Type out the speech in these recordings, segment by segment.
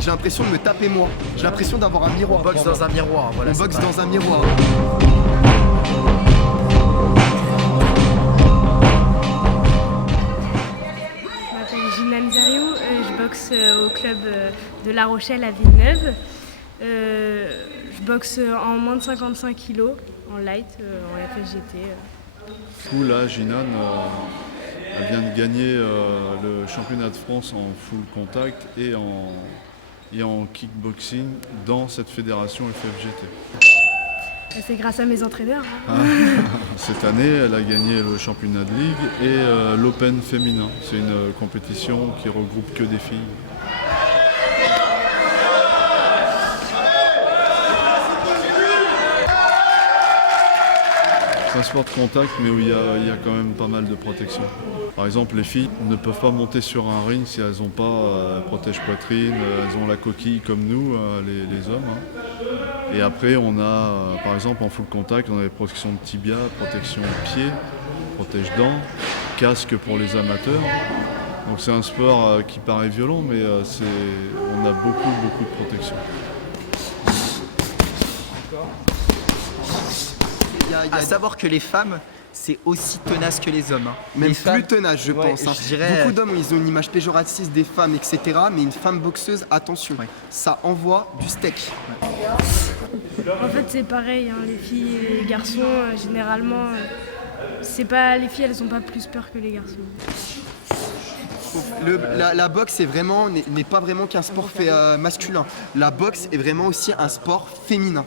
J'ai l'impression de me taper moi. J'ai l'impression d'avoir un miroir. On boxe dans un miroir. Voilà, on boxe dans un miroir. Je m'appelle Gina Nzariou, je boxe au club de La Rochelle à Villeneuve. Je boxe en moins de 55 kg, en light, en FSGT. Du coup, là, Gina, elle vient de gagner le championnat de France en full contact et en kickboxing dans cette fédération FFGT. C'est grâce à mes entraîneurs. Cette année, elle a gagné le championnat de ligue et l'Open féminin. C'est une compétition qui regroupe que des filles. C'est un sport de contact, mais où il y a quand même pas mal de protection. Par exemple, les filles ne peuvent pas monter sur un ring si elles n'ont pas protège-poitrine, elles ont la coquille comme nous, les hommes. Et après, on a, par exemple, en full contact, on a des protections de tibia, protection de pied, protège-dents, casque pour les amateurs. Donc c'est un sport qui paraît violent, mais on a beaucoup de protection. À savoir que les femmes, c'est aussi tenace que les hommes. Même les plus femmes, tenace, je pense. je dirais... Beaucoup d'hommes, ils ont une image péjorative des femmes, etc. Mais une femme boxeuse, attention, ça envoie du steak. En fait, c'est pareil, hein, les filles et les garçons, généralement, c'est pas, les filles, elles ont pas plus peur que les garçons. La boxe n'est pas vraiment qu'un sport masculin. La boxe est vraiment aussi un sport féminin.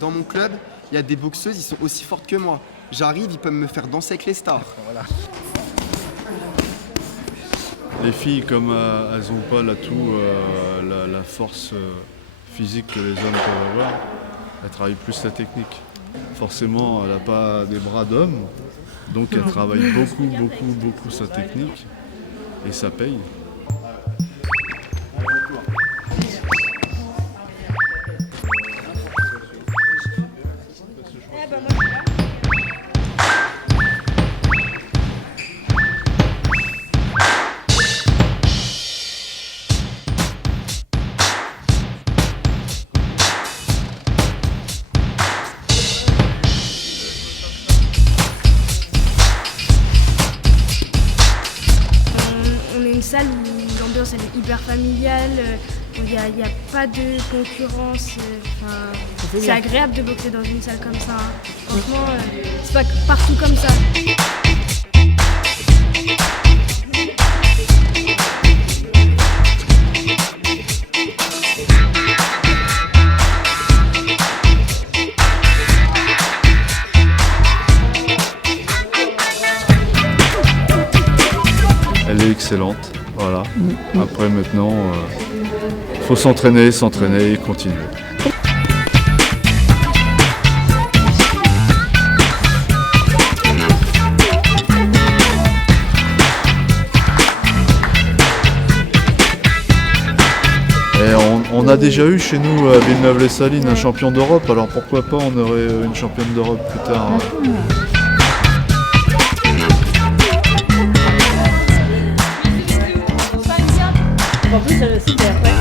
Dans mon club, il y a des boxeuses, ils sont aussi fortes que moi. J'arrive, ils peuvent me faire danser avec les stars. Voilà. Les filles, comme elles n'ont pas l'atout, la force physique que les hommes peuvent avoir, elles travaillent plus la technique. Forcément, elle n'a pas des bras d'homme, donc elle travaille beaucoup sa technique et ça paye. Une salle où l'ambiance elle est hyper familiale, il n'y a pas de concurrence, c'est agréable de boxer dans une salle comme ça. Hein. Franchement, c'est pas partout comme ça. Elle est excellente, voilà. Après maintenant, il faut s'entraîner et continuer. Et on a déjà eu chez nous à Villeneuve-les-Salines un champion d'Europe, alors pourquoi pas on aurait une championne d'Europe plus tard. En plus, c'est super.